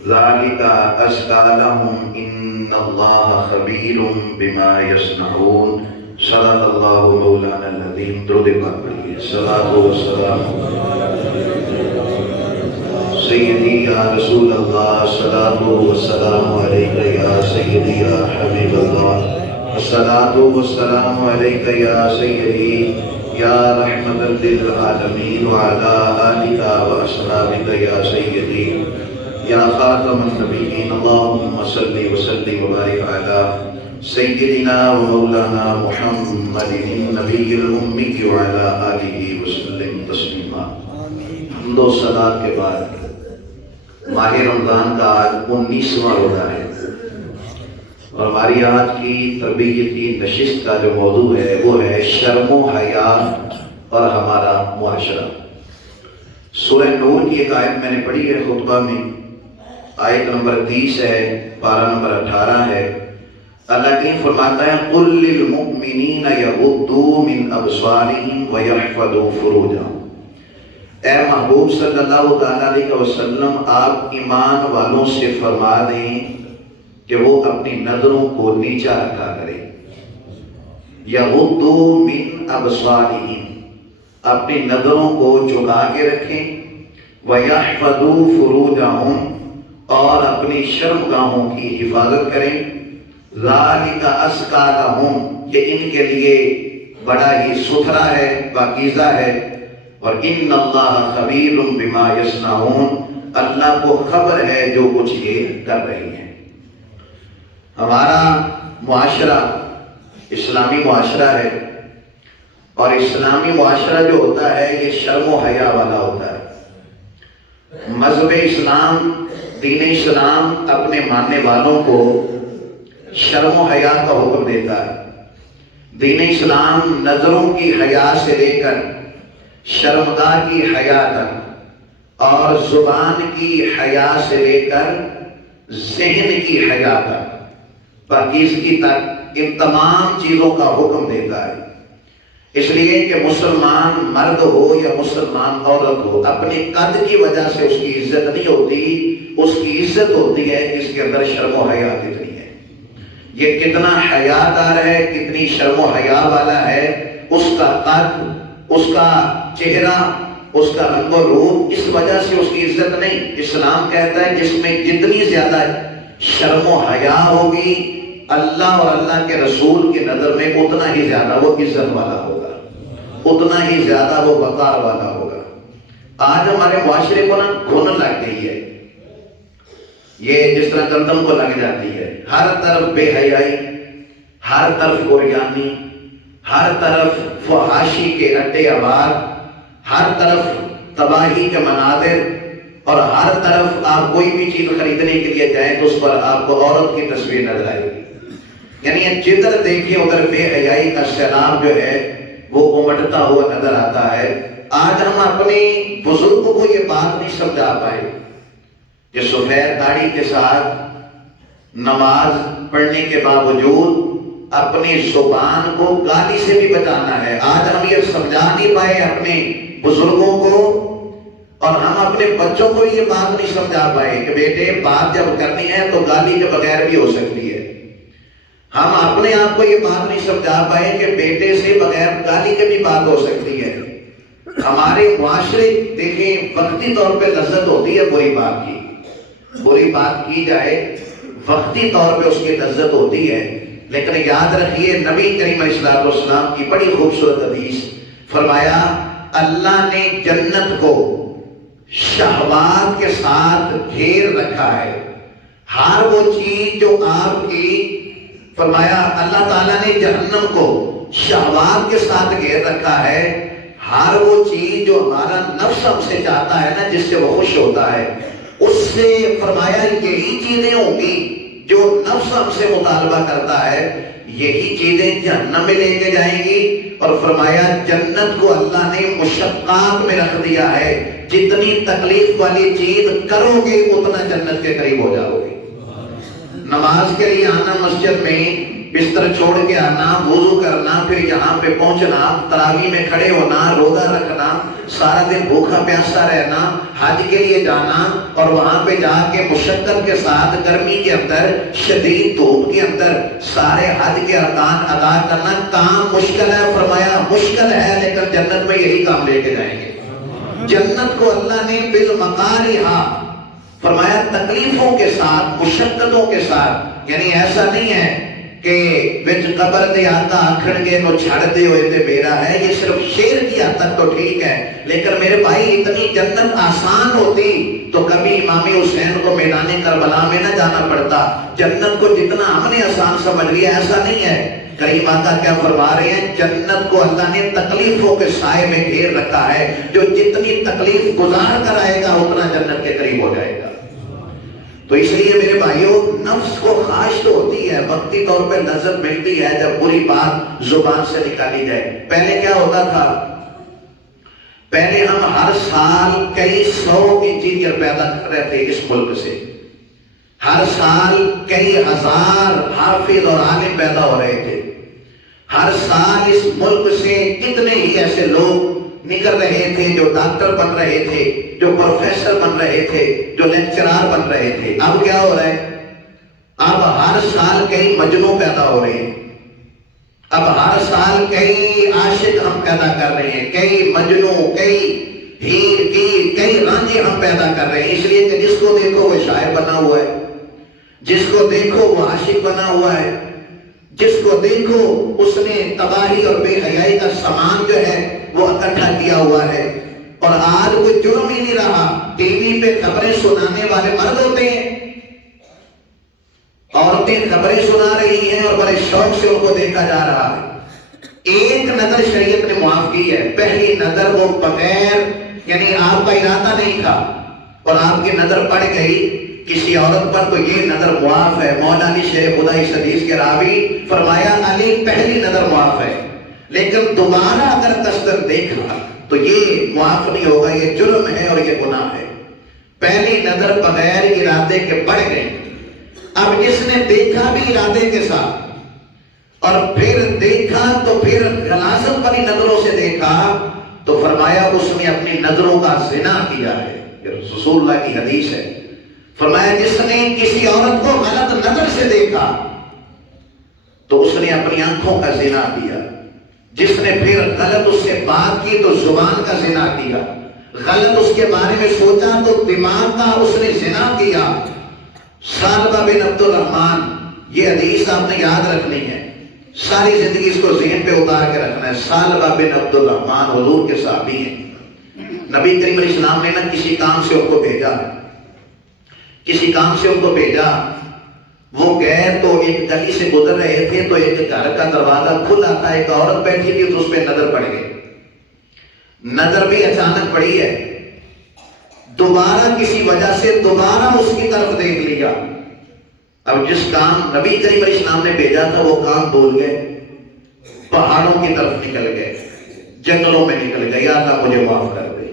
ذَلِكَ أَزْكَىٰ لَهُمْ إِنَّ اللَّهَ خَبِيرٌ بِمَا يَصْنَعُونَ۔ صدق اللہ مولانا العظیم۔ درود پاک پڑھیے۔ الصلاۃ والسلام سیدی یا رسول اللہ، الصلاۃ والسلام علیک یا سیدی یا حبیب اللہ، الصلاۃ والسلام علیک یا سیدی یا رحمۃ للعالمین وعلی آلک واصحابک یا سیدی یا خاتم النبیین۔ اللہم صلی وسلم وبارک علی سیدنا و مولانا محمد النبی الأمی وعلی آلہ وسلم تسلیما۔ حمد و ثنا کے بعد ماہ رمضان کا آج 19واں روزہ ہے، اور ہماری آج کی تربیتی نشست کا جو موضوع ہے وہ ہے شرم و حیا اور ہمارا معاشرہ۔ سورہ نور کی ایک آیت میں نے پڑھی ہے خطبہ میں، آیت نمبر 30 ہے، پارہ نمبر 18 ہے۔ اللہ کی فرماتا ہے قُلْ لِلْمُؤْمِنِينَ يَغُضُّوا مِنْ أَبْصَارِهِمْ وَيَحْفَظُوا فُرُوجَهُمْ۔ اے محبوب صلی اللہ علیہ وسلم، آپ ایمان والوں سے فرما دیں کہ وہ اپنی نظروں کو نیچا رکھا کریں۔ یغضوا من ابصارہم، اپنی نظروں کو جھکا کے رکھیں۔ ویحفظوا فروجہم، اور اپنی شرمگاہوں کی حفاظت کریں۔ ذالک ازکی لہم، یہ ان کے لیے بڑا ہی ستھرا ہے، پاکیزہ ہے۔ اور ان اللہ خبیر بما یصنعون، اللہ کو خبر ہے جو کچھ یہ کر رہی ہیں۔ ہمارا معاشرہ اسلامی معاشرہ ہے، اور اسلامی معاشرہ جو ہوتا ہے یہ شرم و حیا والا ہوتا ہے۔ مذہب اسلام، دین اسلام اپنے ماننے والوں کو شرم و حیا کا حکم دیتا ہے۔ دین اسلام نظروں کی حیا سے لے کر شرمگاہ کی حیا تک، اور زبان کی حیا سے لے کر ذہن کی حیا تک، پاکیزگی تک، ان تمام چیزوں کا حکم دیتا ہے۔ اس لیے کہ مسلمان مرد ہو یا مسلمان عورت ہو، اپنے قد کی وجہ سے اس کی عزت نہیں ہوتی، اس کی عزت ہوتی ہے اس کے اندر شرم و حیا کتنی ہے، یہ کتنا حیا دار ہے، کتنی شرم و حیا والا ہے، اس کا قد، اس کا چہرہ، اس کا رنگ و روپ، اس وجہ سے اس کی عزت نہیں۔ اسلام کہتا ہے جس میں جتنی زیادہ شرم و حیا ہوگی اللہ اور اللہ کے رسول کی نظر میں اتنا ہی زیادہ وہ عزت والا ہوگا، اتنا ہی زیادہ وہ وقار والا ہوگا۔ آج ہمارے معاشرے کو نا گھن لگ گئی ہے، یہ جس طرح گندم کو لگ جاتی ہے، ہر طرف بے حیائی، ہر طرف عریانی، ہر طرف فحاشی کے اڈے آباد، ہر طرف تباہی کے مناظر، اور ہر طرف آپ کوئی بھی چیز خریدنے کے لیے جائیں تو اس پر آپ کو عورت کی تصویر نظر آئے گی۔ یعنی جدھر دیکھیں ادھر بے حیائی کا سیلاب جو ہے وہ امٹتا ہوا نظر آتا ہے۔ آج ہم اپنی بزرگوں کو یہ بات نہیں سمجھا پائے کہ سفید داڑھی کے ساتھ نماز پڑھنے کے باوجود اپنی زبان کو گالی سے بھی بچانا ہے۔ آج ہم یہ سمجھا نہیں پائے اپنے بزرگوں کو، اور ہم اپنے بچوں کو یہ بات نہیں سمجھا پائے کہ بیٹے بات جب کرنی ہے تو گالی کے بغیر بھی ہو سکتی ہے۔ ہم اپنے آپ کو یہ بات نہیں سمجھا پائے کہ بیٹے سے بغیر گالی کے بھی بات ہو سکتی ہے۔ ہمارے معاشرے دیکھیں وقتی طور پہ لذت ہوتی ہے بری بات کی، بری بات کی جائے وقتی طور پہ اس کی لذت ہوتی ہے، لیکن یاد رکھیے نبی کریم علیہ السلام کی بڑی خوبصورت حدیث، فرمایا اللہ نے جنت کو شہوات کے ساتھ گھیر رکھا ہے۔ ہر وہ چیز جو آپ کی، فرمایا اللہ تعالیٰ نے جہنم کو شہوات کے ساتھ گھیر رکھا ہے۔ ہر وہ چیز جو ہمارا نفس ہم سے چاہتا ہے نا، جس سے وہ خوش ہوتا ہے، اس سے فرمایا یہی چیزیں ہوں گی جو نفس ہم سے مطالبہ کرتا ہے، یہی چیزیں جہنم میں لے کے جائیں گی۔ اور فرمایا جنت کو اللہ نے مشقات میں رکھ دیا ہے، جتنی تکلیف والی چیز کرو گے اتنا جنت کے قریب ہو جاؤ گے۔ نماز کے لیے آنا مسجد میں بستر چھوڑ کے آنا، وضو کرنا، پھر یہاں پہ پہنچنا، تراویح میں کھڑے ہونا، روزہ رکھنا، سارا دن بھوکا پیاسا رہنا، حج کے لیے جانا اور وہاں پہ جا کے مشقت کے ساتھ گرمی کے اندر، شدید دھوپ کے اندر سارے حج کے ارکان ادا کرنا کام مشکل ہے۔ فرمایا مشکل ہے لیکن جنت میں یہی کام لے کے جائیں گے۔ جنت کو اللہ نے بالمکارہا، فرمایا تکلیفوں کے ساتھ، مشقتوں کے ساتھ، یعنی ایسا نہیں ہے کہ وچ قبر دے آقا آکھن گے نو چھڑ دے ہوئے تے میرا ہے، یہ صرف شیر کی حد تک تو ٹھیک ہے، لیکن میرے بھائی اتنی جنت آسان ہوتی تو کبھی امام حسین کو میدان کربلا میں نہ جانا پڑتا۔ جنت کو جتنا ہم نے آسان سمجھ لیا ایسا نہیں ہے۔ کریم آقا کیا فرما رہے ہیں؟ جنت کو اللہ نے تکلیفوں کے سائے میں گھیر رکھا ہے، جو جتنی تکلیف گزار کر آئے گا اتنا جنت کے قریب ہو جائے گا۔ تو اس لیے میرے بھائیوں، نفس کو خواہش تو ہوتی ہے، وقتی طور پہ لذت ملتی ہے جب بری بات زبان سے نکالی جائے۔ پہلے کیا ہوتا تھا؟ پہلے ہم ہر سال کئی 100 انجینئر پیدا کر رہے تھے اس ملک سے، ہر سال کئی ہزار حافظ اور عالم پیدا ہو رہے تھے، ہر سال اس ملک سے کتنے ہی ایسے لوگ نکل رہے تھے جو ڈاکٹر بن رہے تھے، جو پروفیسر بن رہے تھے، جو لیکچرار بن رہے تھے۔ اب کیا ہو رہا ہے؟ اب ہر سال کئی مجنوں پیدا ہو رہے ہیں، اب ہر سال کئی عاشق ہم پیدا کر رہے ہیں، کئی مجنوں، کئی ہیر کی، کئی رانجے ہم پیدا کر رہے ہیں، اس لیے کہ جس کو دیکھو وہ شاعر بنا ہوا ہے، جس کو دیکھو وہ عاشق بنا ہوا ہے، جس کو دیکھو اس نے تباہی اور بے حیائی کا سامان جو ہے وہ اکٹھا کیا ہوا ہے۔ اور آج کوئی جرم ہی نہیں رہا، ٹی وی پہ خبریں سنانے والے مرد ہوتے ہیں، عورتیں خبریں سنا رہی ہیں اور بڑے شوق سے ان کو دیکھا جا رہا ہے۔ ایک نظر شریعت نے معاف کی ہے، پہلی نظر وہ بغیر، یعنی آپ کا ارادہ نہیں تھا اور آپ کی نظر پڑ گئی کسی عورت پر، تو یہ نظر معاف ہے۔ مولا علی شیر خدا اس حدیث کے راوی فرمایا علی پہلی نظر معاف ہے، لیکن دوبارہ اگر قصدن دیکھا تو یہ معاف نہیں ہوگا، یہ جرم ہے اور یہ گناہ ہے۔ پہلی نظر بغیر ارادے کے پڑ گئی، اب جس نے دیکھا بھی ارادے کے ساتھ اور پھر دیکھا تو پھر غلاظت بھری نظروں سے دیکھا تو فرمایا اس نے اپنی نظروں کا زنا کیا ہے۔ یہ رسول اللہ کی حدیث ہے۔ فرمایا جس نے کسی عورت کو غلط نظر سے دیکھا تو اس نے اپنی آنکھوں کا زنا کیا، جس نے پھر غلط اس سے بات کی تو زبان کا زنا کیا، غلط اس کے بارے میں سوچا تو دماغ کا اس نے زنا کیا۔ ثعلبہ بن عبد الرحمن، یہ حدیث آپ نے یاد رکھنی ہے، ساری زندگی اس کو ذہن پہ اتار کے رکھنا ہے۔ ثعلبہ بن عبد الرحمن حضور کے صحابی ہیں، نبی کریم علیہ السلام نے نہ کسی کام سے ان کو بھیجا، کسی کام سے ان کو بھیجا، وہ گئے تو ایک گلی سے گزر رہے تھے تو ایک گھر کا دروازہ کھلا تھا، ایک عورت بیٹھی تھی تو اس پہ نظر پڑ گئی، نظر بھی اچانک پڑی ہے، دوبارہ کسی وجہ سے دوبارہ اس کی طرف دیکھ لیا۔ اب جس کام نبی کریم علیہ السلام نے بھیجا تھا وہ کام بھول گئے، پہاڑوں کی طرف نکل گئے، جنگلوں میں نکل گئے۔ یا اللہ مجھے معاف کر دے،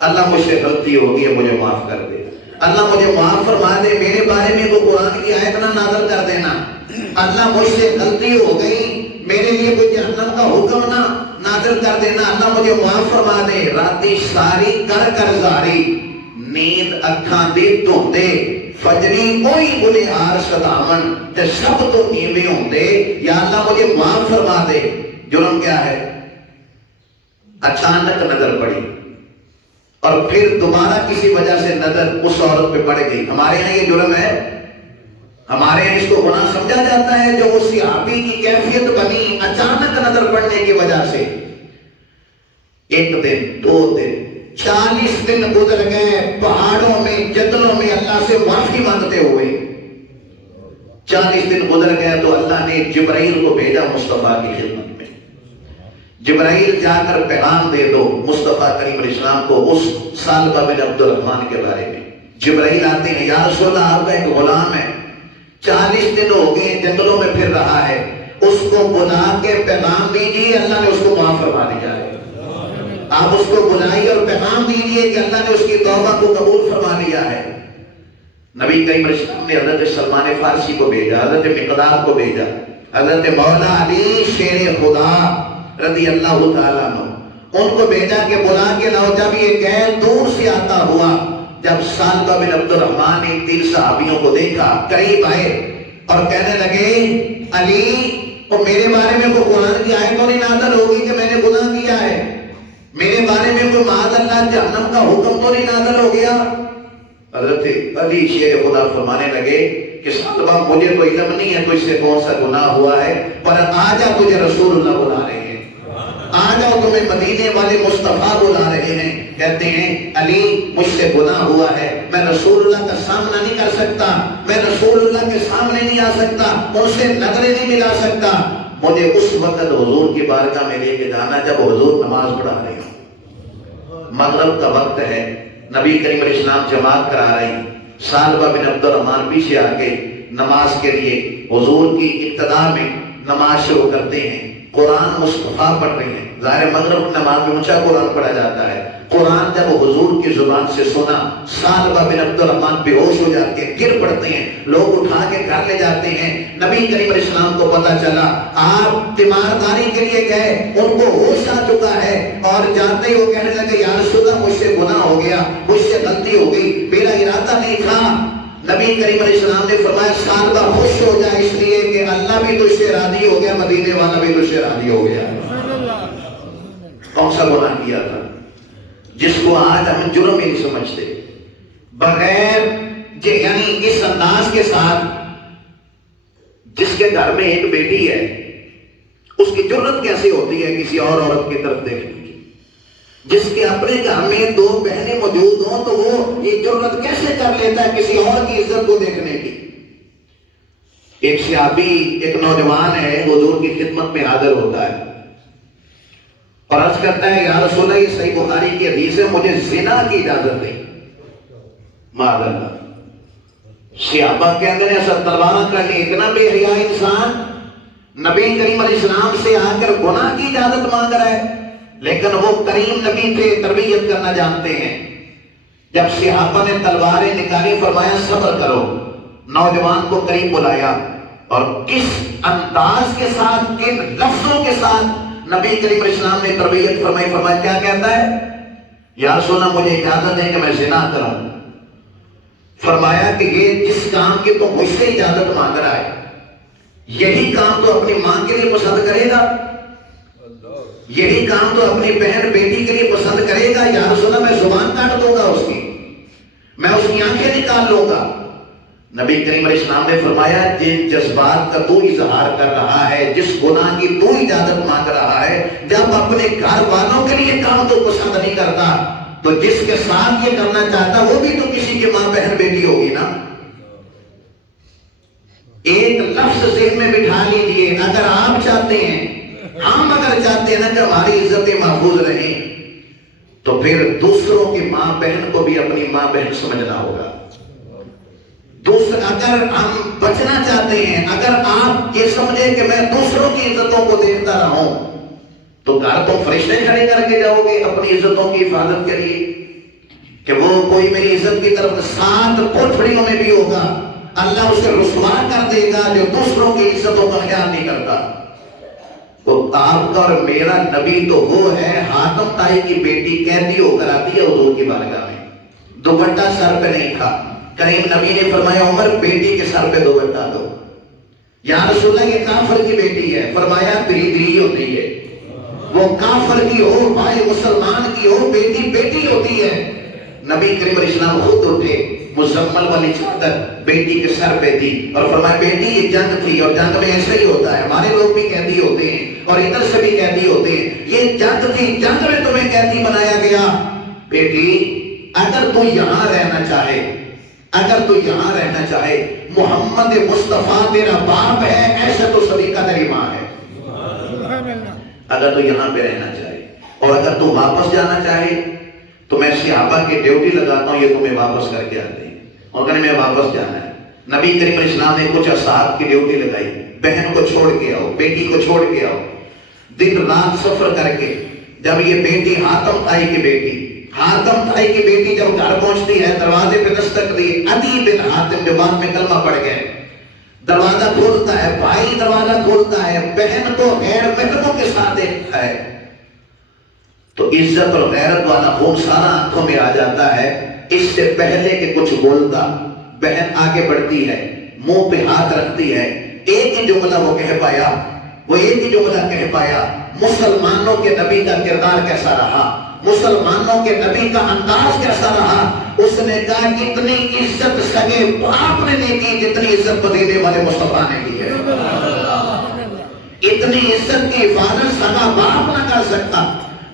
اللہ مجھ سے غلطی ہوگی ہے، مجھے معاف کر دے، اللہ مجھے معاف فرما دے، میرے بارے میں کوئی قرآن کی آیت نہ نازل کر دینا، اللہ مجھ سے غلطی ہو گئی، میرے لیے کوئی جہنم کا حکم نہ نازل کر دینا، اللہ مجھے معاف فرما دے۔ راتی ساری کر کر زاری، نیند اکھاں دی دھوندے، فجری کوئی بلے ہار صدامن تے سب تو نیوے ہوندے، یا اللہ مجھے معاف فرما دے۔ جرم کیا ہے؟ اچانک نظر پڑی اور پھر دوبارہ کسی وجہ سے نظر اس عورت پہ پڑ گئی۔ ہمارے ہاں یہ جرم ہے، ہمارے یہاں اس کو گناہ سمجھا جاتا ہے، جو اس صحابی کی کیفیت بنی اچانک نظر پڑنے کی وجہ سے۔ ایک دن، 2 دن، 40 دن گزر گئے پہاڑوں میں، جنگلوں میں اللہ سے معافی مانگتے ہوئے۔ 40 دن گزر گئے تو اللہ نے جبرائیل کو بھیجا مصطفیٰ کی خدمت میں، جبرائیل جا کر پیغام دے دو مصطفیٰ کریم علیہ السلام کو اس ثعلبہ بن عبد الرحمن کے بارے میں۔ جبرائیل آتے ہیں، یا رسول اللہ آپ کا ایک غلام ہے، 40 دن ہو گئے جنگلوں میں پھر رہا ہے، اس کو بلا کے پیغام دیجیے اللہ نے اس کو معاف فرما دیا ہے۔ آپ اس کو بلائیے اور پیغام دیجیے کہ اللہ نے اس کی توبہ کو قبول فرما لیا ہے۔ نبی کریم علیہ السلام نے حضرت سلمان فارسی کو بھیجا، حضرت مقداد کو بھیجا، حضرت مولا علی شیر خدا رضی اللہ تعالیٰ عنہ، ان کو بھیجا کہ بلا کے لاؤ. جب یہ گئے دور سے آتا ہوا، جب سالبہ بن عبد الرحمن نے 3 صحابیوں کو دیکھا، قریب آئے اور کہنے لگے علی، اور میرے بارے میں کوئی قرآن کی آیت تو نہیں نازل ہوگی کہ میں نے گناہ کیا ہے؟ میرے بارے میں کوئی معاذ اللہ جہنم کا حکم تو نہیں نازل ہو گیا؟ حضرت علی شیر خدا فرمانے لگے کہ سالبہ مجھے تو علم نہیں ہے تو اس سے کون سا گناہ ہوا ہے، پر آجا تجھے رسول اللہ بلا رہے ہیں، آ جاؤ تمہیں مدینے والے مصطفیٰ بلا رہے ہیں. کہتے ہیں علی مجھ سے گناہ ہوا ہے، میں رسول اللہ کا سامنا نہیں کر سکتا، میں رسول اللہ کے سامنے نہیں آ سکتا، ان سے نظریں نہیں ملا سکتا. مجھے اس وقت حضور کی بارگاہ میں لے کے جانا جب حضور نماز پڑھا رہے ہوں. مغرب کا وقت ہے، نبی کریم علیہ السلام جماعت کرا رہے ہیں. سالبہ بن عبد الرحمن پیچھے آ کے نماز کے لیے حضور کی ابتدا میں نماز شروع کرتے ہیں. قرآن مصطفیٰ پڑھ رہے ہیں. ظاہر مغرب کی نماز میں اونچا قرآن پڑھا جاتا ہے. قرآن جب حضور کی زبان سے سنا، سالبہ بن عبد الرحمن بے ہوش ہو جاتے ہیں، گر پڑتے ہیں. لوگ اٹھا کے گھر لے جاتے ہیں. نبی کریم علیہ السلام کو پتا چلا آپ تیمارداری کے لیے گئے، ان کو ہوش آ چکا ہے، اور جانتے ہی وہ کہنے لگے یا رسول اللہ مجھ سے گناہ ہو گیا، مجھ سے غلطی ہو گئی، میرا ارادہ نہیں تھا. نبی کریم علیہ السلام نے فرمایا سالبہ خوش ہو جائے، اس لیے کہ اللہ بھی تجھ سے راضی ہو گیا، مدینے والا بھی تجھ سے راضی ہو گیا. کون سا گناہ کیا تھا جس کو آج ہم جرم ہی نہیں سمجھتے؟ بغیر یعنی اس انداز کے ساتھ، جس کے گھر میں ایک بیٹی ہے اس کی جرت کیسے ہوتی ہے کسی اور عورت کی طرف دیکھنے کی؟ جس کے اپنے گھر میں 2 بہنیں موجود ہوں تو وہ یہ جرت کیسے کر لیتا ہے کسی اور کی عزت کو دیکھنے کی؟ ایک صحابی، ایک نوجوان ہے، حضور کی خدمت میں حاضر ہوتا ہے اور عرض کرتا ہے یا رسول اللہ یہ صحیح بخاری کی حدیث ہے، مجھے زنا کی اجازت نہیں. معاذ اللہ. صحابہ کے اندر ایسا تلوار کرنے، اتنا بے حیا انسان نبی کریم علیہ السلام سے آ کر گناہ کی اجازت مانگ رہا ہے. لیکن وہ کریم نبی تھے، تربیت کرنا جانتے ہیں. جب صحابہ نے تلواریں نکالی، فرمایا صبر کرو. نوجوان کو قریب بلایا اور کس انداز کے ساتھ، کن لفظوں کے ساتھ نبی کریم علیہ السلام نے تربیت فرمائی. فرمایا کیا کہتا ہے؟ یا رسول اللہ مجھے اجازت ہے کہ میں زنا کروں. فرمایا کہ یہ جس کام کی تو مجھ سے اجازت مانگ رہا ہے، یہی کام تو اپنی ماں کے لیے پسند کرے گا، یہی کام تو اپنی بہن بیٹی کے لیے پسند کرے گا. یا رسول اللہ میں زبان کاٹ دوں گا اس کی، میں اس کی آنکھیں نکال لوں گا. نبی کریم علیہ السلام نے فرمایا جن جذبات کا تو اظہار کر رہا ہے، جس گناہ کی تو اجازت مانگ رہا ہے، جب اپنے گھر والوں کے لیے کام تو پسند نہیں کرتا تو جس کے ساتھ یہ کرنا چاہتا وہ بھی تو کسی کی ماں بہن بیٹی ہوگی نا. ایک لفظ ذہن میں بٹھا لیجئے، اگر آپ چاہتے ہیں، ہم اگر چاہتے ہیں نا کہ ہماری عزتیں محفوظ رہیں تو پھر دوسروں کی ماں بہن کو بھی اپنی ماں بہن سمجھنا ہوگا. اگر ہم بچنا چاہتے ہیں، اگر آپ یہ سمجھیں کہ میں دوسروں کی عزتوں کو دیکھتا رہا ہوں تو گھر تو فرشتے کھڑے کر کے جاؤ گے اپنی عزتوں کی حفاظت کے لیے کہ وہ کوئی میری عزت کی طرف 7 کوٹھڑیوں میں بھی ہوگا، اللہ اسے رسوا کر دے گا جو دوسروں کی عزتوں کا خیال نہیں کرتا. وہ آپ کا اور میرا نبی تو وہ ہے، حاتم طائی کی بیٹی قیدی ہو کر آتی ہے حضور کی بارگاہ میں، دوپٹہ سر پہ نہیں تھا. کریم نبی نے فرمایا عمر بیٹی کے سر پہ دوپٹہ دو. یا رسول اللہ یہ کافر کی بیٹی ہے. فرمایا بری ہوتی ہے، وہ کافر کی ہو بھائی مسلمان کی ہو، بیٹی بیٹی ہوتی ہے. نبی کریم علیہ السلام خود اٹھے، مزمل والی چادر بیٹی کے سر پہ دی اور فرمایا بیٹی یہ جنگ تھی اور جنگ میں ایسا ہی ہوتا ہے، ہمارے لوگ بھی قیدی ہوتے ہیں اور ادھر سے بھی قیدی ہوتے ہیں، یہ جنگ تھی، جنگ میں تمہیں قیدی بنایا گیا. بیٹی اگر تو یہاں رہنا چاہے، اگر تو یہاں رہنا چاہے، محمد مصطفیٰ تیرا باپ ہے، ایسا تو صدیقہ تیری ماں ہے. اگر تو یہاں پہ رہنا چاہے اور اگر تو واپس جانا چاہے تو میں صحابہ کی ڈیوٹی لگاتا ہوں، یہ تمہیں واپس کر کے آتے ہیں. اور کہنے میں واپس جانا ہے. نبی کریم علیہ السلام نے کچھ اصحاب کی ڈیوٹی لگائی، بہن کو چھوڑ کے آؤ، بیٹی کو چھوڑ کے آؤ. دن رات سفر کر کے جب یہ بیٹی حاتم طائی کی بیٹی جب گھر پہنچتی ہے، دروازے پہ دستک دی، عدی بن حاتم جو بعد میں کلمہ پڑھ گئے، دروازہ کھولتا ہے، بھائی دروازہ کھولتا ہے، بہن کو غیر محرموں کے ساتھ دیکھتا ہے، تو عزت اور غیرت والا خون سارا آنکھوں میں آ جاتا ہے۔ اس سے پہلے کہ کچھ بولتا، بہن آگے بڑھتی ہے، منہ پہ ہاتھ رکھتی ہے، ایک ہی جملہ وہ کہہ پایا، وہ ایک ہی جملہ کہہ پایا، مسلمانوں کے نبی کا کردار کیسا رہا، مسلمانوں کے نبی کا انداز کیسا رہا۔ اس نے کہا اتنی عزت سگے باپ نے نہیں کی جتنی عزت مدینے والے مصطفیٰ نے کی ہے۔ اتنی عزت کی حفاظت سگا باپ نہ کر سکتا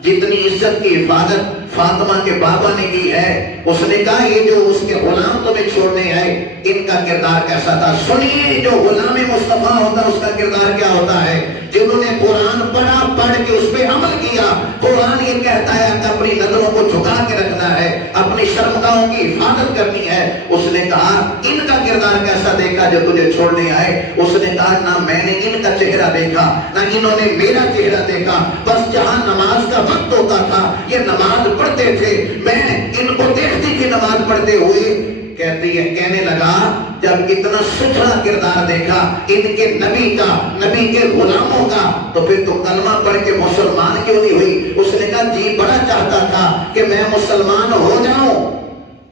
جتنی عزت کی حفاظت فاطمہ کے بابا نے کی ہے۔ اس نے کہا یہ جو اس کے غلام تمہیں چھوڑنے آئے ان کا کردار کیسا تھا، سنیے جو غلام مصطفیٰ ہوتا ہے اس کا کردار کیا ہوتا ہے۔ جنہوں نے قرآن پڑھا، پڑھ کے اس پہ عمل کیا۔ قرآن یہ کہتا ہے کہ اپنی نظروں کو جھکا کے رکھنا ہے، اپنی شرمگاہوں کی حفاظت کرنی ہے۔ اس نے کہا ان کا کردار کیسا دیکھا جو تجھے چھوڑنے آئے۔ اس نے کہا نہ میں نے ان کا چہرہ دیکھا نہ انہوں نے میرا چہرہ دیکھا، بس جہاں نماز کا وقت ہوتا تھا یہ نماز پڑھتے تھے، میں ان کو دیکھتی تھی نماز پڑھتے ہوئے۔ کہتی ہے کہنے لگا جب اتنا ستھرا کردار دیکھا ان کے نبی کا، نبی کے غلاموں کا، تو پھر تو کلمہ پڑھ کے مسلمان کیوں نہیں ہوئی؟ اس نے کہا جی بڑا چاہتا تھا کہ میں مسلمان ہو جاؤں،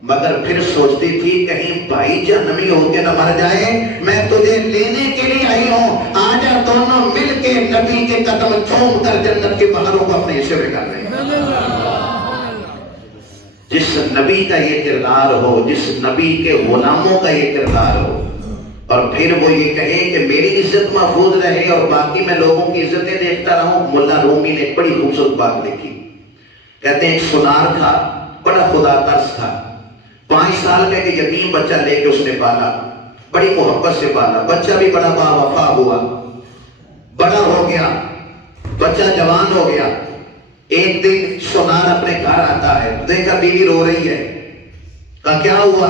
مگر پھر سوچتی تھی کہیں بھائی جہنمی ہو کے نہ مر جائے، میں تجھے لینے کے لیے آئی ہوں، آجا دونوں مل کے نبی کے قدم چوم کر جنت کے بہاروں کو اپنے حصے میں کر لیں۔ جس نبی کا یہ کردار ہو، جس نبی کے غلاموں کا یہ کردار ہو، اور پھر وہ یہ کہے کہ میری عزت محفوظ رہے اور باقی میں لوگوں کی عزتیں دیکھتا رہوں۔ مولا رومی نے بڑی خوبصورت بات لکھی، کہتے ہیں ایک سنار تھا، بڑا خدا ترس تھا، 5 سال کا ایک یتیم بچہ لے کے اس نے پالا، بڑی محبت سے پالا، بچہ بھی بڑا با وفا ہوا، بڑا ہو گیا، بچہ جوان ہو گیا۔ ایک دن سونار اپنے گھر آتا ہے، دیکھا بیوی رو رہی ہے، کہا کیا ہوا؟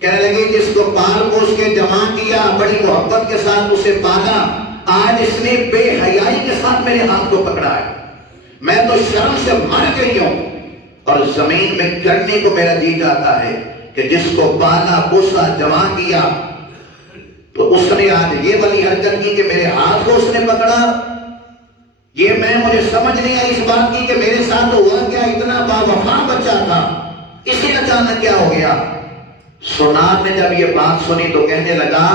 کہنے لگی جس کو پال پوس کے جمع کیا، بڑی محبت کے ساتھ اسے پالا، آج اس نے بے حیائی کے ساتھ میرے ہاتھ کو پکڑا ہے، میں تو شرم سے مر گئی ہوں اور زمین میں گرنے کو میرا جی جاتا ہے کہ جس کو پالا پوسا جمع کیا تو اس نے آج یہ والی حرکت کی کہ میرے ہاتھ کو اس نے پکڑا۔ یہ مجھے سمجھ نہیں آئی اس بات کی کہ میرے ساتھ ہوا کیا، اتنا با وفا بچہ تھا، اسے اچانک کیا ہو گیا؟ سونار نے جب یہ بات سنی تو کہنے لگا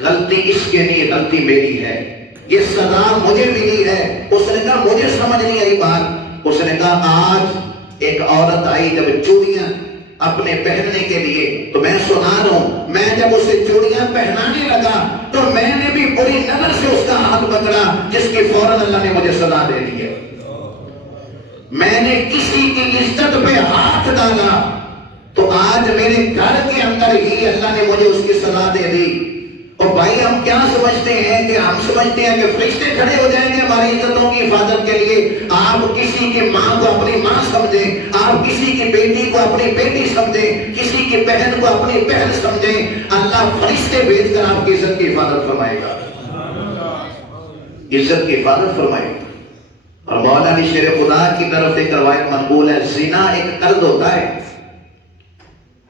غلطی اس کے نہیں، غلطی میری ہے، یہ سزا مجھے ملی ہے۔ اس نے کہا مجھے سمجھ نہیں آئی بات۔ اس نے کہا آج ایک عورت آئی جب چوڑیاں اپنے پہننے کے لیے، تو میں سونار ہوں، میں جب اسے چوڑیاں پہنانے لگا تو میں نے بھی بری نظر سے اس کا ہاتھ پکڑا، جس کی فوراً اللہ نے مجھے سزا دے دی ہے۔ میں نے کسی کی عزت پہ ہاتھ ڈالا تو آج میرے گھر کے اندر ہی اللہ نے مجھے اس کی سزا دے دی۔ اور بھائی ہم کیا سمجھتے ہیں کہ ہم سمجھتے ہیں کہ فرشتے کھڑے ہو جائیں گے ہماری عزتوں کی حفاظت کے لیے۔ آپ کسی کی ماں کو اپنی ماں سمجھیں، آپ کسی کی بیٹی کو اپنی بیٹی سمجھیں، کسی کی بہن کو اپنی بہن سمجھیں، اللہ فرشتے بھیج کر آپ کی عزت کی حفاظت فرمائے گا، عزت کی حفاظت فرمائے گا۔ اور مولا علی شیر خدا کی طرف ایک روایت منقول ہے، زنا ایک قرض ہوتا ہے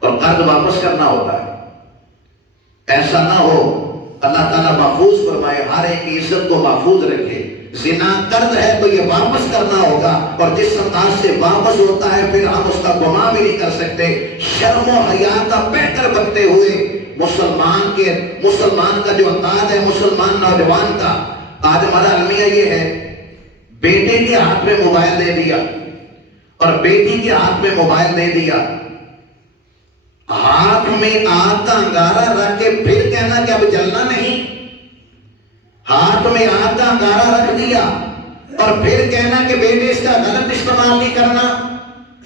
اور قرض واپس کرنا ہوتا ہے۔ ایسا نہ ہو، اللہ تعالیٰ محفوظ فرمائے، ہر ایک کی عزت کو محفوظ رکھے۔ زنا قرض ہے تو یہ واپس کرنا ہوگا، اور جس انداز سے واپس ہوتا ہے پھر ہم اس کا گمان بھی نہیں کر سکتے۔ شرم و حیا کا بہتر بنتے ہوئے مسلمان کا جو انداز ہے، مسلمان نوجوان کا، آج ہمارا المیہ یہ ہے، بیٹے کے ہاتھ میں موبائل دے دیا اور بیٹی کے ہاتھ میں موبائل دے دیا، ہاتھ میں آگ کا انگارہ رکھ کے پھر کہنا کہ اب جلنا نہیں، ہاتھ میں آگ کا انگارہ رکھ دیا اور پھر کہنا کہ بیٹے اس کا غلط استعمال نہیں کرنا۔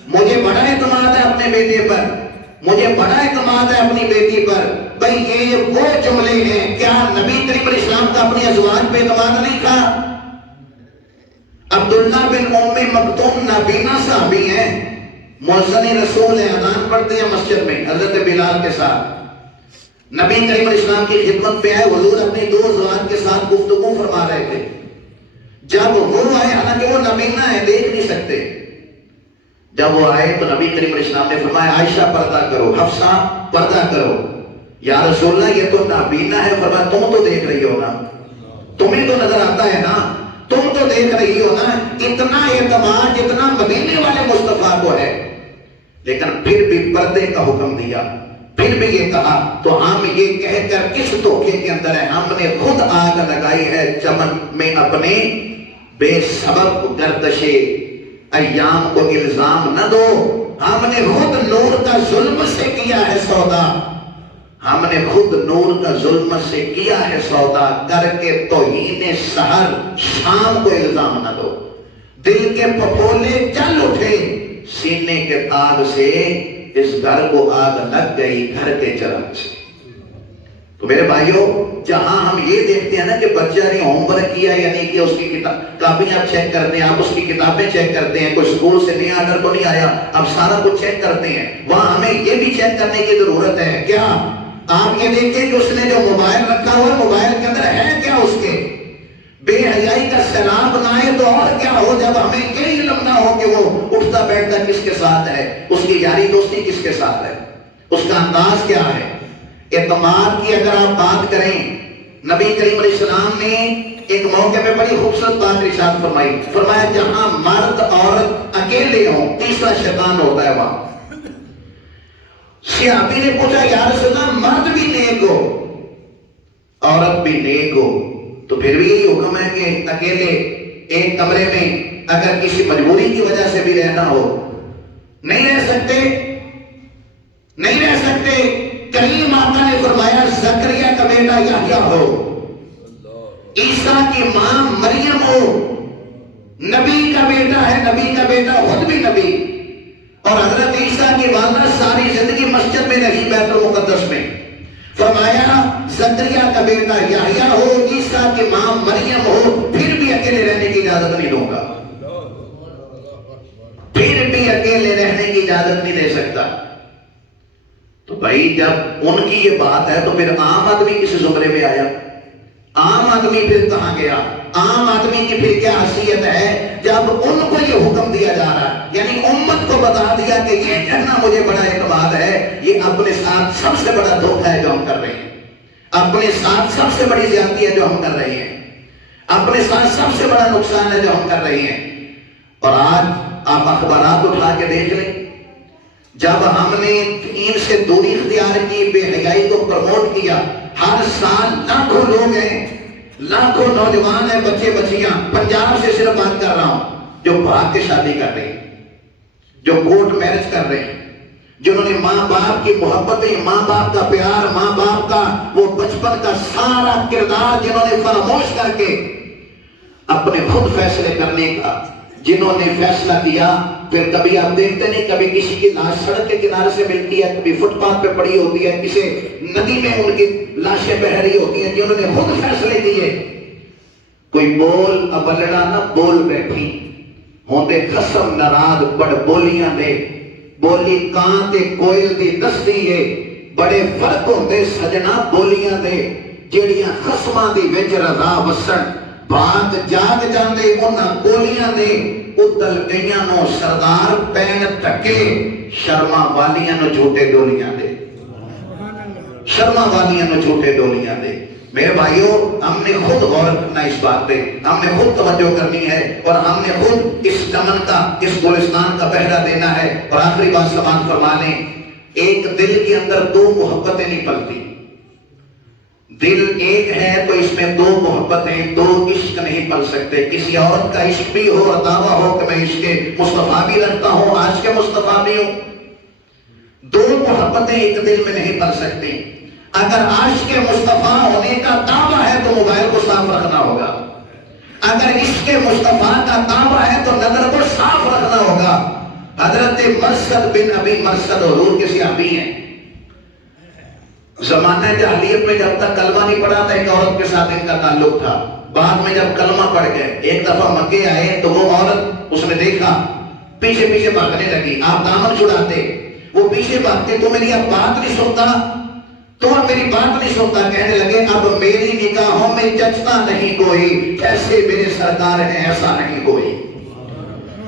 مجھے بڑا اعتماد ہے اپنے بیٹے پر، مجھے بڑا اعتماد ہے اپنی بیٹی پر۔ بھئی یہ وہ جملے ہیں، کیا نبی کریم علیہ السلام کا اپنی ازواج پہ اعتماد نہیں تھا؟ عبداللہ بن ام مکتوم نابینا صحابی ہیں، مؤذن رسول ہیں، اذان پڑھتے ہیں مسجد میں حضرت بلال کے ساتھ، نبی کریم علیہ السلام کی خدمت پہ آئے، حضور اپنی 2 ازواج کے ساتھ گفتگو فرما رہے تھے۔ جب وہ آئے، حالانکہ وہ نابینا ہے، دیکھ نہیں سکتے، جب وہ آئے تو نبی کریم علیہ السلام نے فرمایا عائشہ پردہ کرو، حفصہ پردہ کرو۔ یا رسول اللہ یہ تو نابینا ہے. فرمایا تم تو دیکھ رہی ہو نا, تمہیں تو نظر آتا ہے نا, تم تو دیکھ رہی ہو نا. اتنا اعتماد جتنا مدینے والے مصطفیٰ کو ہے, لیکن پھر بھی پردے کا حکم دیا, پھر بھی یہ کہا. تو ہم یہ کہہ کر کس دھوکے کے اندر ہیں؟ ہم نے خود آگ لگائی ہے چمن میں اپنے, بے سبب گردش ایام کو الزام نہ دو. ہم نے خود نور کا ظلم سے کیا ہے سودا, ہم نے خود نور کا ظلم سے کیا ہے سودا. کر کے توہین سحر شام کو الزام نہ دو. دل کے پپولے چل اٹھے سینے کے تاگ سے, اس گھر کو آگ لگ گئی گھر کے چراغ سے. تو میرے بھائیوں, جہاں ہم یہ دیکھتے ہیں نا کہ بچہ نے ہوم ورک کیا یا نہیں کیا, اس کی کاپیاں آپ چیک کرتے ہیں, آپ اس کی کتابیں چیک کرتے ہیں, کوئی اسکول سے نیا آرڈر تو نہیں آیا, آپ سارا کچھ چیک کرتے ہیں. وہاں ہمیں یہ بھی چیک کرنے کی ضرورت ہے. کیا آپ یہ دیکھیں کہ اس نے جو موبائل رکھا ہوا ہے, موبائل کے اندر ہے کیا اس کے؟ بے حیائی کا سیلاب نہ آئے تو اور کیا ہو, جب ہمیں یہ علم نہ ہو کہ وہ اٹھتا بیٹھتا کس کے ساتھ ہے, اس کی یاری دوستی کس کے ساتھ ہے, اس کا انداز کیا ہے. اعتماد کی اگر آپ بات کریں, نبی کریم علیہ السلام نے ایک موقع پہ بڑی خوبصورت بات ارشاد فرمائی. فرمایا جہاں مرد عورت اکیلے ہوں تیسرا شیطان ہوتا ہے وہاں. صحابی نے پوچھا یا رسول اللہ مرد بھی نیک ہو عورت بھی نیک ہو, تو پھر بھی یہی حکم ہے کہ اکیلے ایک کمرے میں اگر کسی مجبوری کی وجہ سے بھی رہنا ہو نہیں رہ سکتے, نہیں رہ سکتے. کریم آقا نے فرمایا زکریا کا بیٹا یحییٰ ہو, عیسیٰ کی ماں مریم ہو, نبی کا بیٹا ہے, نبی کا بیٹا خود بھی نبی, اور حضرت عیسیٰ کی والدہ ساری زندگی مسجد میں رہی بیت المقدس میں. فرمایا زکریا کا بیٹا یحییٰ ہو, عیسیٰ کی ماں مریم ہو, پھر بھی اکیلے رہنے کی اجازت نہیں دوں گا, پھر بھی اکیلے رہنے کی اجازت نہیں دے سکتا. تو بھائی جب ان کی یہ بات ہے تو پھر عام آدمی کس زمرے میں آیا, عام آدمی پھر کہاں گیا, عام آدمی کی پھر کیا حیثیت ہے جب ان کو یہ حکم دیا جا رہا ہے, یعنی امت کو بتا دیا کہ یہ کہنا مجھے بڑا اعتماد ہے, یہ اپنے ساتھ سب سے بڑا دھوکہ ہے جو ہم کر رہے ہیں, اپنے ساتھ سب سے بڑی زیادتی ہے جو ہم کر رہے ہیں, اپنے ساتھ سب سے بڑا نقصان ہے جو ہم کر رہے ہیں. اور آج آپ اخبارات اٹھا کے دیکھ لیں, جب ہم نے دین سے دوری اختیار کی, بے حیائی کو پروموٹ کیا, ہر سال لاکھوں لوگ ہیں, لاکھوں نوجوان ہیں, بچے بچیاں, پنجاب سے صرف بات کر رہا ہوں, جو بھاگ کے شادی کر رہے ہیں, جو کورٹ میرج کر رہے ہیں, جنہوں نے ماں باپ کی محبتیں, ماں باپ کا پیار, ماں باپ کا وہ بچپن کا سارا کردار جنہوں نے فراموش کر کے اپنے خود فیصلے کرنے کا جنہوں نے فیصلہ کیا. پھر کبھی آپ دیکھتے نہیں, کبھی کسی کی لاش سڑک کے کنارے سے ملتی ہے, کبھی فٹ پاتھ پہ پڑی ہوتی ہے, کسی ندی میں ان کی لاشیں بہ رہی ہوتی ہیں, جنہوں نے خود فیصلے کیے. کوئی بول ابلڑا نہ بول بیٹھی ہوندے خصم ناراض بڑ بولیاں دے, بولی کان تے کوئل دی دستی ہے, بڑے فرق ہوندے سجنا بولیاں دے, جیڑیاں خصماں دی وچ رضا وسن, بات جاگ جاندے انہاں بولیاں دے, ادل گئیاں نو سردار پین تکے, شرما والیاں نو جھوٹے ڈولیاں دے, شرما والیاں نو جھوٹے ڈولیاں دے. میرے بھائیوں, ہم نے خود غور کرنا اس بات پہ, ہم نے خود توجہ کرنی ہے, اور ہم نے خود اس چمن کا, اس گلستان کا پہرا دینا ہے. اور آخری بات سماعت فرما لیں, ایک دل کے اندر دو محبتیں نہیں پلتی. دل ایک ہے تو اس میں دو محبتیں, دو عشق نہیں پل سکتے. کسی عورت کا عشق بھی ہو اور دعویٰ ہو کہ میں عشق مصطفیٰ بھی رکھتا ہوں, آج کے مصطفیٰ بھی ہوں, دو محبتیں ایک دل میں نہیں پل سکتی. اگر عاشق مصطفیٰ ہونے کا دعویٰ ہے تو موبائل کو صاف رکھنا ہوگا, اگر عشق مصطفیٰ کا دعویٰ ہے تو نظر کو صاف رکھنا ہوگا. حضرت مرثد بن ابی مرثد حضور کے صحابی ہیں. زمانہ جاہلیت میں جب تک کلمہ نہیں پڑھا تھا, ایک عورت کے ساتھ ان کا تعلق تھا. بعد میں جب کلمہ پڑھ گئے, ایک دفعہ مکے آئے تو وہ عورت, اس نے دیکھا پیچھے پیچھے بھاگنے لگی. آپ دامن چھڑاتے, وہ پیچھے بھاگتے, تو میری اب بات نہیں سنتا, تو اب میری بات نہیں سنتا. کہنے لگے اب میری نگاہوں میں جچتا نہیں کوئی, کیسے میرے سرکار ہیں ایسا نہیں کوئی.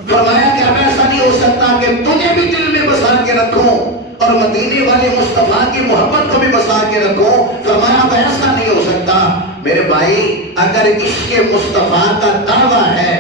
فرمایا کہ اب ایسا نہیں ہو سکتا کہ تجھے بھی دل میں بسا کے رکھوں اور مدینے والے مصطفیٰ کی محبت کو بھی بسا کے رکھو. فرمایا اب ایسا نہیں ہو سکتا میرے بھائی، اگر عشق مصطفیٰ کا دعویٰ ہے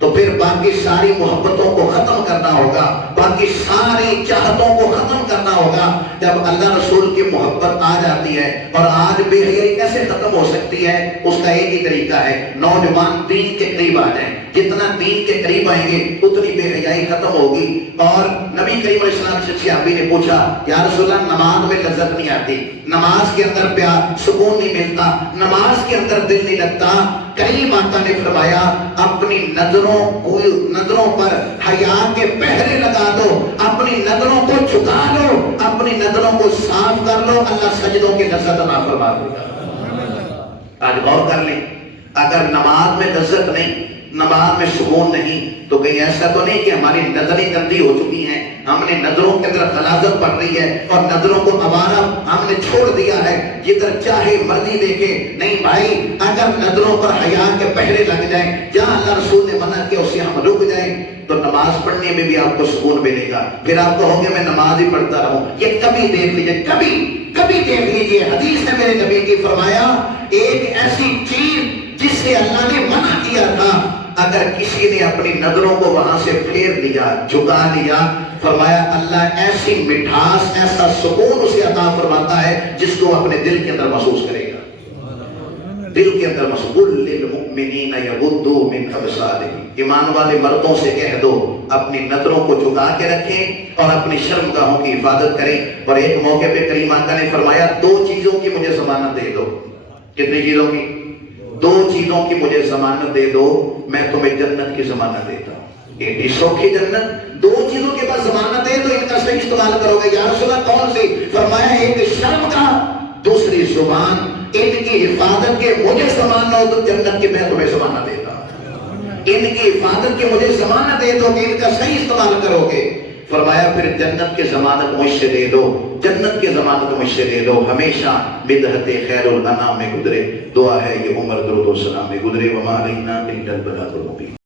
تو پھر باقی ساری محبتوں کو ختم کرنا ہوگا، باقی ساری چاہتوں کو ختم کرنا ہوگا. جب اللہ رسول کی محبت آ جاتی ہے، اور آج بے حیائی کیسے ختم ہو سکتی ہے؟ اس کا ایک ہی طریقہ ہے، نوجوان دین کے قریب آ جائیں. جتنا دین کے قریب آئیں گے اتنی بے حیائی ختم ہوگی. اور نبی کریم علیہ السلام سے صحابی نے پوچھا، یا رسول اللہ نماز میں لذت نہیں آتی، نماز کے اندر پیار سکون نہیں ملتا، نماز کے اندر دل نہیں لگتا. کریم آقا نے فرمایا اپنی نظروں پر حیا کے پہرے لگا دو، اپنی نظروں کو جھکا لو، اپنی نظروں کو صاف کر لو، اللہ سجدوں کی لذت عطا فرما دے گا. آج غور کر لیں، اگر نماز میں لذت نہیں، نماز میں سکون نہیں، تو کہیں ایسا تو نہیں کہ ہماری نظریں گندی ہو چکی ہیں، ہم نے نظروں کے اندر غلاظت پڑ رہی ہے اور نظروں کو آوارہ ہم نے چھوڑ دیا ہے، جدھر چاہے مرضی دیکھے. نہیں بھائی، اگر نظروں پر حیا کے پہرے لگ جائیں، جہاں اللہ رسول نے منع کیا اسے ہم رک جائیں، تو نماز پڑھنے میں بھی آپ کو سکون ملے گا. پھر آپ کہو گے میں نماز ہی پڑھتا رہوں. یہ کبھی دیکھ لیجئے، کبھی دیکھ لیجئے، حدیث ہے میرے نبی کی، فرمایا ایک ایسی چیز جس سے اللہ نے منع کیا تھا، اگر کسی نے اپنی نظروں کو وہاں سے پھیر لیا، جھکا لیا، فرمایا اللہ ایسی مٹھاس، ایسا سکون اسے عطا فرماتا ہے جس کو اپنے دل کے اندر محسوس کرے گا. دل کے اندر محسوس. للمؤمنین یغضوا من ابصارہم، ایمان والے مردوں سے کہہ دو اپنی نظروں کو جھکا کے رکھیں اور اپنی شرمگاہوں کی حفاظت کریں. اور ایک موقع پہ کریم آقا نے فرمایا 2 چیزوں کی مجھے ضمانت دے دو. کتنی چیزوں کی؟ 2 چیزوں کی مجھے ضمانت دے دو، میں تمہیں جنت کی ضمانت دیتا ہوں. ایک سوکھی جنت، 2 چیزوں کے بعد ضمانت دے تو ان کا صحیح استعمال کرو گے. یا رسول اللہ کون سی؟ فرمایا ایک شرم کا، دوسری زبان. ان کی حفاظت کے مجھے ضمانت ہو تو جنت کی میں تمہیں ضمانت دیتا ہوں. ان کی حفاظت کے مجھے ضمانت دے دو کہ ان کا صحیح استعمال کرو گے. فرمایا پھر جنت کی ضمانت مجھ سے دے دو، جنت کی ضمانت مجھ سے دے دو. ہمیشہ بدعت خیر الانام میں گزرے. دعا ہے یہ عمر درود و سلام میں گزرے. وما علینا الا البلاغ المبین.